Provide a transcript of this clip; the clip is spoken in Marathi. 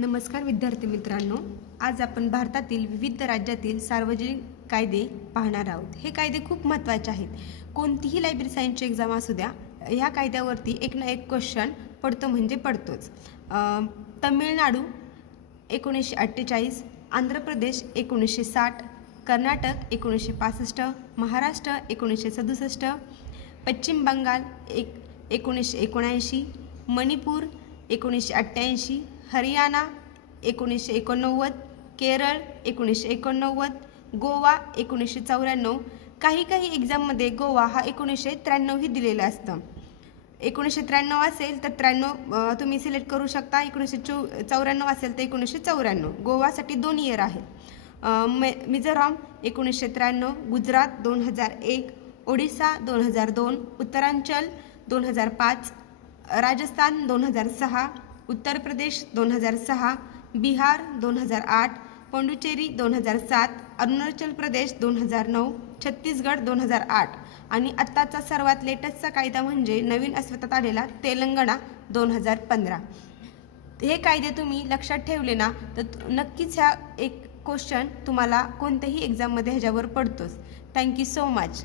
नमस्कार विद्यार्थी मित्रांनो, आज आपण भारतातील विविध राज्यातील सार्वजनिक कायदे पाहणार आहोत। हे कायदे खूप महत्त्वाचे आहेत। कोणतीही लायब्ररी सायन्सची एक्झाम असू द्या, ह्या कायद्यावरती एक ना एक क्वेश्चन पडतो म्हणजे पडतोच। तमिळनाडू 1948, आंध्र प्रदेश 1960, कर्नाटक 1965, महाराष्ट्र 1967, पश्चिम बंगाल 1979, मणिपूर 1988, हरियाणा 1989, केरळ 1989, गोवा 1994। काही एक्झाममध्ये गोवा हा 1993 ही दिलेला असतं। 1993 असेल तर 93 तुम्ही सिलेक्ट करू शकता, 1994 असेल तर 1994। गोवासाठी 2 इयर आहेत। मिझोराम 1993, गुजरात 2001, ओडिशा 2002, उत्तरांचल 2005, राजस्थान 2006, उत्तर प्रदेश 2006, बिहार 2008, पुडुचेरी 2007, अरुणाचल प्रदेश 2009, छत्तीसगड 2008 आणि आत्ताचा सर्वात लेटेस्टचा कायदा म्हणजे नवीन अस्तित्वात आलेला तेलंगणा 2015। हे कायदे तुम्ही लक्षात ठेवले ना तर नक्कीच ह्या एक क्वेश्चन तुम्हाला कोणत्याही एक्झाममध्ये ह्याच्यावर पडतोच। Thank you so much.